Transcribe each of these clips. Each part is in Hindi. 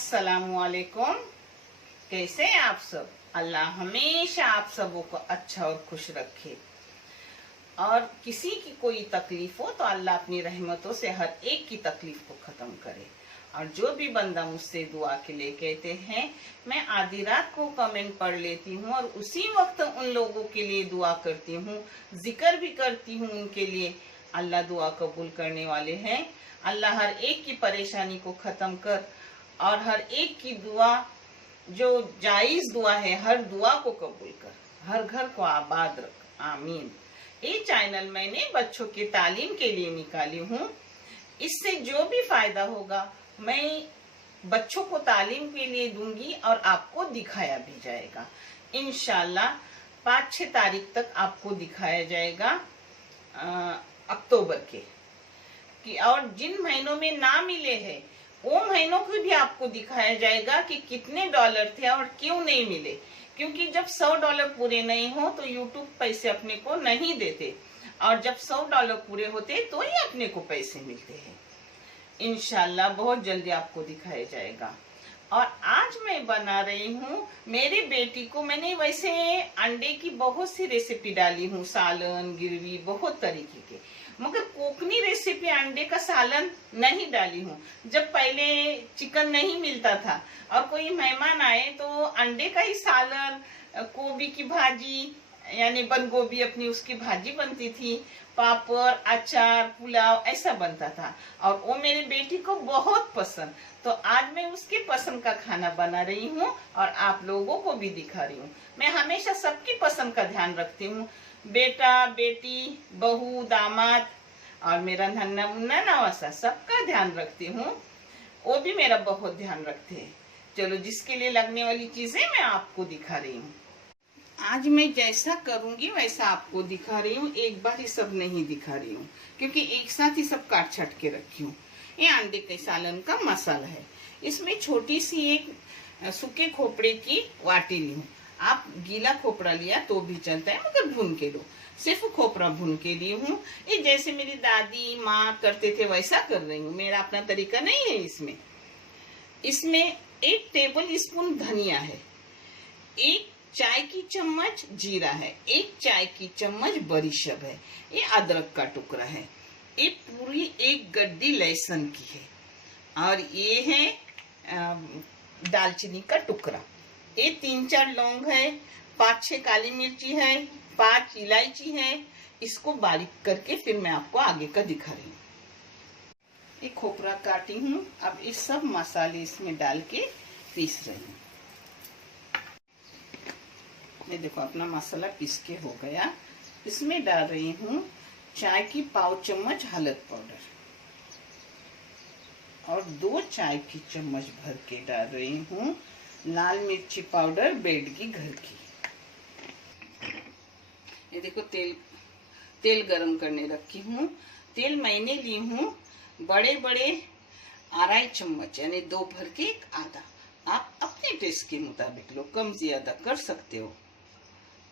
अस्सलामुअलैकुम। कैसे हैं आप सब? अल्लाह हमेशा आप सबों को अच्छा और खुश रखे। और किसी की कोई तकलीफ हो तो अल्लाह अपनी रहमतों से हर एक की तकलीफ को खत्म करे। और जो भी बंदा मुझसे दुआ के लिए कहते हैं, मैं आधी रात को कमेंट पढ़ लेती हूँ और उसी वक्त उन लोगों के लिए दुआ करती हूँ, जिक्र भी करती हूँ उनके लिए। अल्लाह दुआ कबूल करने वाले हैं। अल्लाह हर एक की परेशानी को खत्म कर और हर एक की दुआ जो जायज दुआ है, हर दुआ को कबूल कर, हर घर को आबाद रख। आमीन। ये चैनल मैंने बच्चों की तालीम के लिए निकाली हूँ। इससे जो भी फायदा होगा मैं बच्चों को तालीम के लिए दूंगी और आपको दिखाया भी जाएगा। इंशाल्लाह 5-6 तारीख तक आपको दिखाया जाएगा अक्टूबर के और जिन महीनों में ना मिले हैं वो महीनों को भी आपको दिखाया जाएगा कि कितने डॉलर थे और क्यों नहीं मिले। क्योंकि जब $100 पूरे नहीं हो तो यूट्यूब पैसे अपने को नहीं देते, और जब $100 पूरे होते तो ही अपने को पैसे मिलते हैं। इंशाल्लाह बहुत जल्दी आपको दिखाया जाएगा। और आज मैं बना रही हूँ मेरी बेटी को, मैंने वैसे अंडे की बहुत सी रेसिपी डाली हूँ, सालन, गिरवी, बहुत तरीके के, मगर कोकनी रेसिपी अंडे का सालन नहीं डाली हूँ। जब पहले चिकन नहीं मिलता था और कोई मेहमान आए तो अंडे का ही सालन, गोभी की भाजी यानी बंद गोभी अपनी उसकी भाजी बनती थी, पापड़, अचार, पुलाव ऐसा बनता था और वो मेरी बेटी को बहुत पसंद। तो आज मैं उसके पसंद का खाना बना रही हूँ और आप लोगों को भी दिखा रही हूँ। मैं हमेशा सबकी पसंद का ध्यान रखती हूँ, बेटा, बेटी, बहू, दामाद और मेरा नन्ना मुन्ना नवासा, सबका ध्यान रखती हूँ। वो भी मेरा बहुत ध्यान रखते हैं। चलो, जिसके लिए लगने वाली चीजें मैं आपको दिखा रही हूँ। आज मैं जैसा करूंगी वैसा आपको दिखा रही हूँ, एक बार ही सब नहीं दिखा रही हूँ क्योंकि एक साथ ही सब काट छट के रखी हूँ। ये अंडे के सालन का मसाला है। इसमें छोटी सी एक सूखे खोपड़े की वाटी ली हूँ। आप गीला खोपड़ा लिया तो भी चलता है, मगर भून के लो। सिर्फ खोपड़ा भून के ली हूँ। ये जैसे मेरी दादी माँ करते थे वैसा कर रही हूँ, मेरा अपना तरीका नहीं है। इसमें 1 टेबल स्पून धनिया है, 1 चाय की चम्मच जीरा है, 1 चाय की चम्मच बड़ीशब है, ये अदरक का टुकड़ा है, ये पूरी 1 गड्डी लहसुन की है, और ये है दालचीनी का टुकड़ा, ये 3-4 लौंग है, 5-6 काली मिर्ची है, 5 इलायची है। इसको बारीक करके फिर मैं आपको आगे का दिखा रही हूँ। ये खोपरा काटी हूँ। अब इस सब मसाले इसमें डाल के पीस रही हूँ। ये देखो अपना मसाला पीस के हो गया। इसमें डाल रही हूँ चाय की पाव चम्मच हल्दी पाउडर और 2 चाय की चम्मच भर के डाल रही हूँ लाल मिर्ची पाउडर बेड की घर की। ये देखो तेल गरम करने रखी हूँ। तेल मैंने ली हूँ बड़े 2.5 चम्मच यानी 2 भर के 1 आधा। आप अपने टेस्ट के मुताबिक लो, कम ज्यादा कर सकते हो,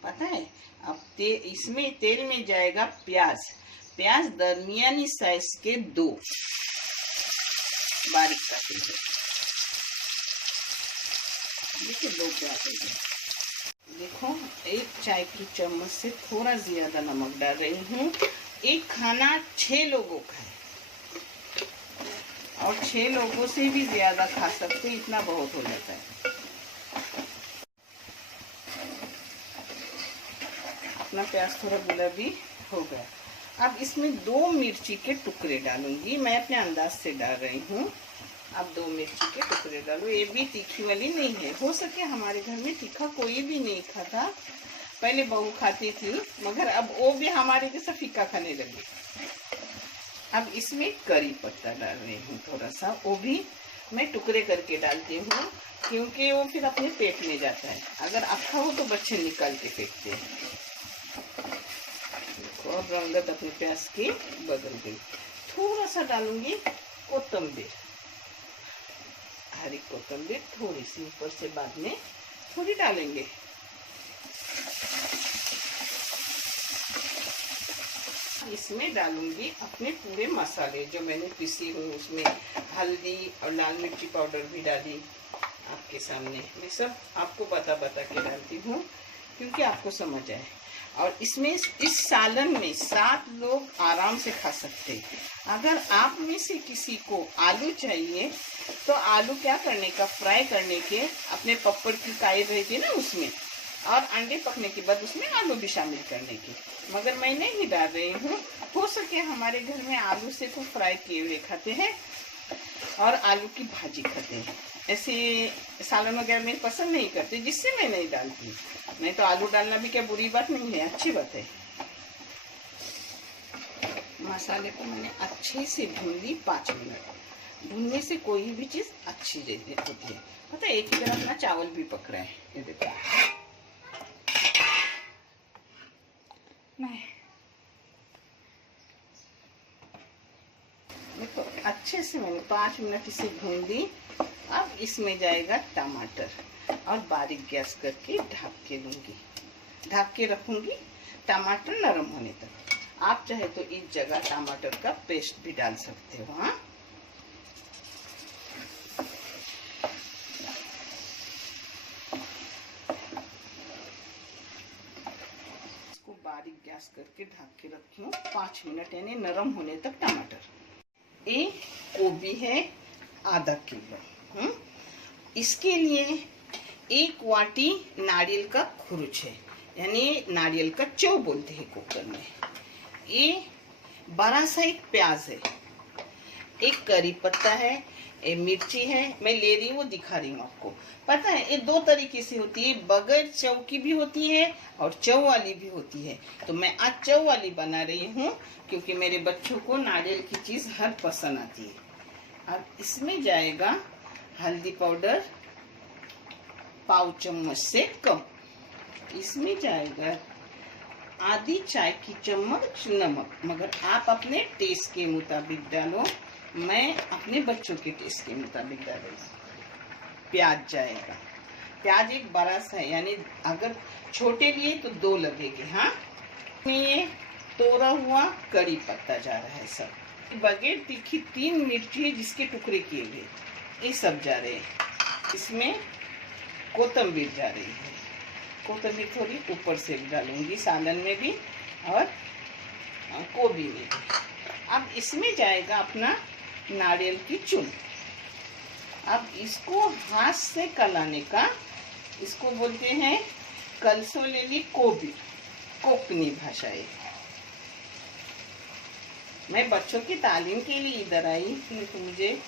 पता है। अब इसमें तेल में जाएगा प्याज दरमियानी साइज के 2 बारीक काटे हुए। देखो 2 प्याज। देखो 1 चाय की चम्मच से थोड़ा ज्यादा नमक डाल रही हूँ। एक खाना 6 लोगों का है और 6 लोगों से भी ज्यादा खा सकते, इतना बहुत हो जाता है। अपना प्याज थोड़ा गुलाबी हो गया। अब इसमें 2 मिर्ची के टुकड़े डालूंगी, मैं अपने अंदाज से डाल रही हूँ। अब 2 मिर्ची के टुकड़े डालो। ये भी तीखी वाली नहीं है, हो सके हमारे घर में तीखा कोई भी नहीं खाता। पहले बहू खाती थी मगर अब वो भी हमारे जैसा फीका खाने लगी। अब इसमें करी पत्ता डाल रही हूँ थोड़ा सा, वो भी मैं टुकड़े करके डालती हूँ क्योंकि वो फिर अपने पेट में जाता है। अगर अक्खा हो तो बच्चे निकाल के फेंकते हैं। और रंगत अपने प्याज की बदल गई। थोड़ा सा डालूंगी कोतंबीर, हरी कोतंबीर थोड़ी सी ऊपर से बाद में थोड़ी डालेंगे। अब इसमें डालूंगी अपने पूरे मसाले जो मैंने पीसी हूँ, उसमें हल्दी और लाल मिर्ची पाउडर भी डाली आपके सामने। मैं सब आपको बता के डालती हूँ क्योंकि आपको समझ आए। और इसमें इस सालन में 7 लोग आराम से खा सकते हैं। अगर आप में से किसी को आलू चाहिए तो आलू क्या करने का, फ्राई करने के अपने पपड़ की काई रहती है ना उसमें, और अंडे पकने के बाद उसमें आलू भी शामिल करने के, मगर मैं नहीं डाल रही हूँ। हो सके हमारे घर में आलू से तो फ्राई किए हुए खाते हैं और आलू की भाजी खाते हैं। ऐसे सालन वगैरह मेरे पसंद नहीं करते, जिससे मैं नहीं डालती। नहीं तो आलू डालना भी क्या बुरी बात नहीं है, अच्छी बात है। मसाले को मैंने अच्छे से भून ली 5 मिनट। भूनने से कोई भी चीज़ अच्छी होती है। पता है, एक तरफ ना चावल भी पक रहा है, ये देखो। नहीं देखो, अच्छे से मैंने 5 मिनट इसे भून दी। अब इसमें जाएगा टमाटर और बारीक गैस करके ढक के लूँगी, ढक के रखूँगी टमाटर नरम होने तक। आप चाहे तो इस जगह टमाटर का पेस्ट भी डाल सकते हो। हाँ, इसको बारीक गैस करके ढक के रखी हूँ 5 मिनट, यानी नरम होने तक टमाटर। ये गोभी है आधा किलो। इसके लिए 1 वाटी नारियल का खुरुच है, यानी नारियल का चौ बोलते हैं कुकर में। ये बड़ा सा एक प्याज है, एक करी पत्ता है, एक मिर्ची है। मैं ले रही हूँ, वो दिखा रही हूँ आपको। पता है, ये 2 तरीके से होती है, बगैर चौ की भी होती है और चौ वाली भी होती है। तो मैं आज चौ वाली बना रही हूँ क्योंकि मेरे बच्चों को नारियल की चीज़ हर पसंद आती है। अब इसमें जाएगा हल्दी पाउडर पाव चम्मच से कम। इसमें जाएगा आधी चाय की चम्मच नमक, मगर आप अपने टेस्ट के मुताबिक डालो। मैं अपने बच्चों के टेस्ट के मुताबिक डालूंगी। प्याज जाएगा, प्याज एक बड़ा सा है, यानी अगर छोटे लिए तो 2 लगेंगे। हाँ, ये तोड़ा हुआ कड़ी पत्ता जा रहा है सब। बगैर तीखी 3 मिर्ची है जिसके टुकड़े किए हुए, ये सब जा रहे हैं। इसमें कोतंबीर जा रही है, कोतंबीर थोड़ी ऊपर से डालूंगी सालन में भी और गोभी में भी। अब इसमें जाएगा अपना नारियल की चून। अब इसको हाथ से कलाने का, इसको बोलते हैं कलसोलेली कोबी, कोकनी भाषा है। मैं बच्चों की तालीम के लिए इधर आई, तो मुझे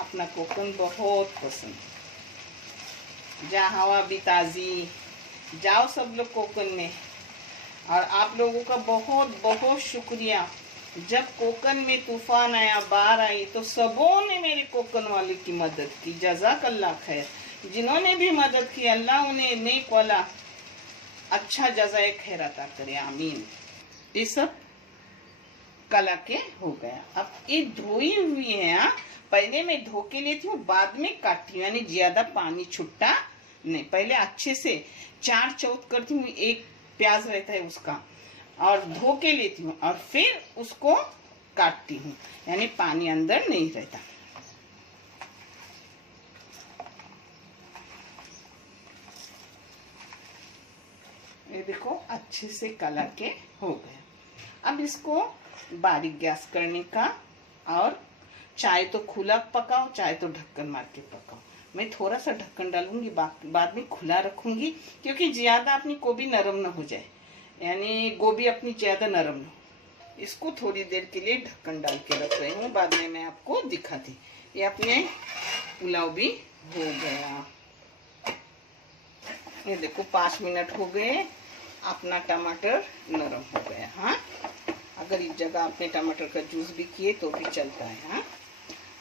अपना कोकन बहुत पसंद। जहाँ हवा भी ताज़ी, जाओ सब लोग कोकन में। और आप लोगों का बहुत बहुत शुक्रिया। जब कोकन में तूफान आया, बाढ़ आई, तो सबों ने मेरे कोकन वाले की मदद की। जज़ाकल्लाह खैर। जिन्होंने भी मदद की, अल्लाह उन्हें नेक वाला अच्छा जज़ाए खैर अता करे, आमीन। ये सब कला के हो गया। अब ये धोई हुई है। पहले मैं धो के लेती हूँ, बाद में काटती हूँ, यानी ज्यादा पानी छुट्टा नहीं। पहले अच्छे से 4 चौथ करती हूँ, 1 प्याज रहता है उसका, और धो के लेती हूँ और फिर उसको काटती हूँ, यानी पानी अंदर नहीं रहता। ये देखो अच्छे से कला के हो गया। अब इसको बारीक गैस करने का, और चाहे तो खुला पकाओ चाहे तो ढक्कन मार के पकाओ। मैं थोड़ा सा ढक्कन डालूंगी, बाद में खुला रखूंगी, क्योंकि ज्यादा अपनी गोभी नरम ना हो जाए, यानी गोभी अपनी ज्यादा नरम ना हो। इसको थोड़ी देर के लिए ढक्कन डाल के रख रही हूँ, बाद में मैं आपको दिखाती। ये अपने पुलाव भी हो गया। ये देखो 5 मिनट हो गए, अपना टमाटर नरम हो गया। हाँ, अगर इस जगह आपने टमाटर का जूस भी किए तो भी चलता है। हाँ,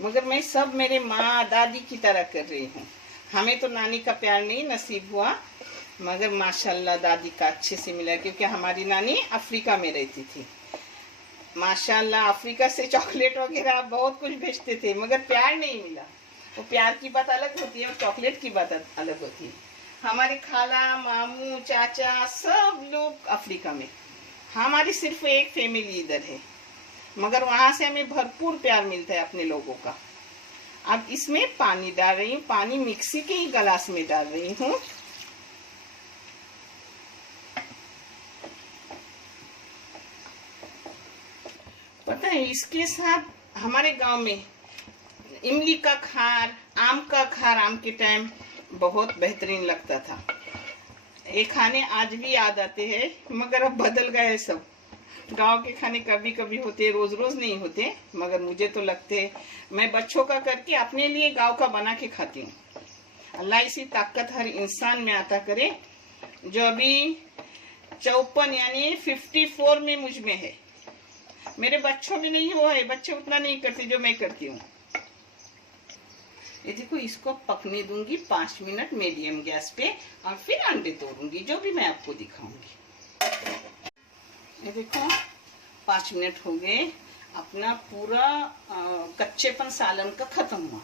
मगर मैं सब मेरे माँ दादी की तरह कर रही हूँ। हमें तो नानी का प्यार नहीं नसीब हुआ, मगर माशाल्लाह दादी का अच्छे से मिला, क्योंकि हमारी नानी अफ्रीका में रहती थी। माशाल्लाह अफ्रीका से चॉकलेट वगैरह बहुत कुछ भेजते थे, मगर प्यार नहीं मिला। वो प्यार की बात अलग होती है और चॉकलेट की बात अलग होती है। हमारे खाला मामू चाचा सब लोग अफ्रीका में, हमारी सिर्फ एक फैमिली इधर है, मगर वहां से हमें भरपूर प्यार मिलता है अपने लोगों का। अब इसमें पानी डाल रही हूँ, पानी मिक्सी के ही गिलास में डाल रही हूँ। पता है इसके साथ हमारे गांव में इमली का खार, आम का खार, आम के टाइम बहुत बेहतरीन लगता था। ये खाने आज भी याद आते हैं, मगर अब बदल गए सब। गांव के खाने कभी कभी होते, रोज रोज नहीं होते, मगर मुझे तो लगते मैं बच्चों का करके अपने लिए गांव का बना के खाती हूँ। अल्लाह इसी ताकत हर इंसान में आता करे जो अभी 54 यानी 54 में मुझ में है। मेरे बच्चों में नहीं हुआ है, बच्चे उतना नहीं करते जो मैं करती हूँ। ये देखो, इसको पकने दूंगी 5 मिनट मीडियम गैस पे, और फिर अंडे तोड़ूंगी, जो भी मैं आपको दिखाऊंगी। ये देखो 5 मिनट हो गए, अपना पूरा कच्चेपन सालन का खत्म हुआ।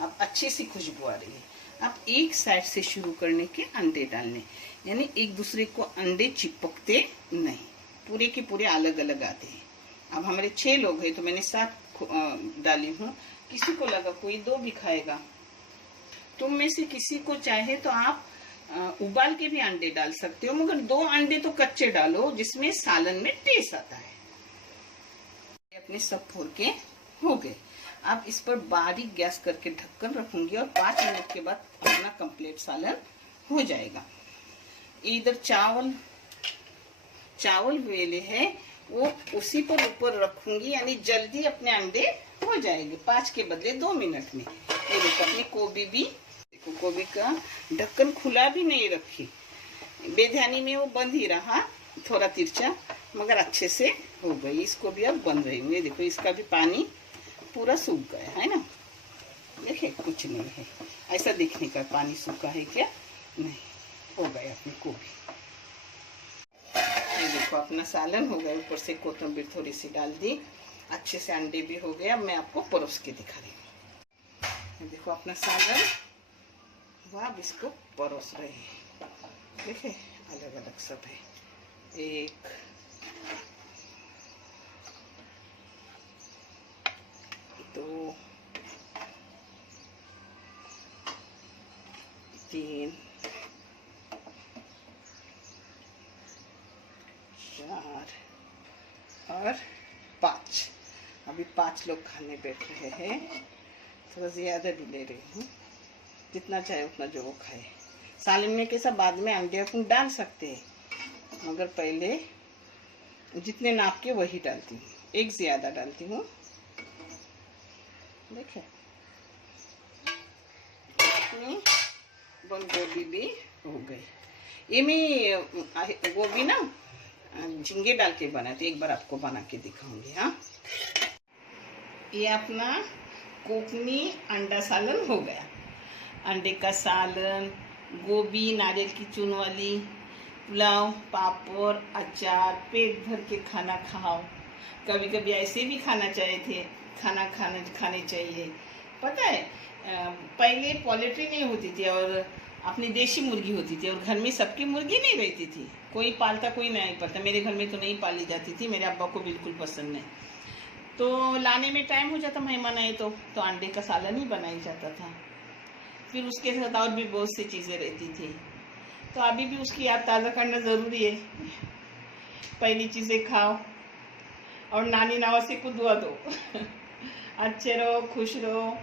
अब अच्छी सी खुशबू आ रही है। अब एक साइड से शुरू करने के अंडे डालने, यानी एक दूसरे को अंडे चिपकते नहीं, पूरे के पूरे अलग अलग आते हैं। अब हमारे 6 लोग हैं तो मैंने 7 डाली हूँ। किसी को लगा कोई 2 भी खाएगा, तुम में से किसी को चाहे तो आप उबाल के भी अंडे डाल सकते हो, मगर 2 अंडे तो कच्चे डालो, जिसमें सालन में टेस्ट आता है। अपने सब फोड़ के हो गए। अब इस पर बारीक गैस करके ढक्कन रखूंगी और 5 मिनट के बाद अपना कंप्लीट सालन हो जाएगा। इधर चावल वेले है, वो उसी पर ऊपर रखूंगी, यानी जल्दी अपने अंडे हो जाएंगे 5 के बदले 2 मिनट में। ये देखो अपनी गोभी भी, देखो गोभी का ढक्कन खुला भी नहीं रखी, बेध्यानी में वो बंद ही रहा, थोड़ा तिरछा, मगर अच्छे से हो गई। इसको भी अब बंद रही हूँ। ये देखो इसका भी पानी पूरा सूख गया है ना, देखिए कुछ नहीं है, ऐसा दिखने का पानी सूखा है क्या, नहीं, हो गया अपनी गोभी। ये देखो अपना सालन हो गया, ऊपर से कोथिंबीर थोड़ी सी डाल दी, अच्छे से अंडे भी हो गए। अब मैं आपको परोस के दिखा रही हूँ। देखो अपना सालन, अब इसको परोस रहे हैं, देखिए अलग अलग सब है। 1 2 3 4 और 5। अभी 5 लोग खाने बैठ रहे हैं, थोड़ा ज़्यादा भी ले रही हूँ, जितना चाहे उतना जो वो खाए। सालन में कैसा बाद में अंडे अपन डाल सकते हैं, मगर पहले जितने नाप के वही डालती हूँ, 1 ज़्यादा डालती हूँ। देखिए अपनी बंद गोभी भी हो गई। ये मैं गोभी ना झींगे डाल के बनाती, एक बार आपको बना के दिखाऊंगी। हाँ, ये अपना कोकनी अंडा सालन हो गया। अंडे का सालन, गोभी, नारियल की चून वाली, पुलाव, पापड़, अचार, पेट भर के खाना खाओ। कभी कभी ऐसे भी खाना खाने चाहिए। पता है पहले पोल्ट्री नहीं होती थी और अपनी देशी मुर्गी होती थी, और घर में सबकी मुर्गी नहीं रहती थी, कोई पालता कोई नहीं पालता। मेरे घर में तो नहीं पाली जाती थी, मेरे अब्बा को बिल्कुल पसंद नहीं, तो लाने में टाइम हो जाता मेहमान आए तो अंडे का सालन ही बनाया जाता था। फिर उसके साथ और भी बहुत सी चीज़ें रहती थी, तो अभी भी उसकी याद ताज़ा करना ज़रूरी है। पहली चीज़ें खाओ और नानी नवासी को दुआ दो। अच्छे रहो, खुश रहो।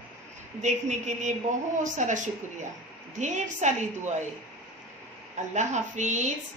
देखने के लिए बहुत सारा शुक्रिया, ढेर सारी दुआएं। अल्लाह हाफिज़।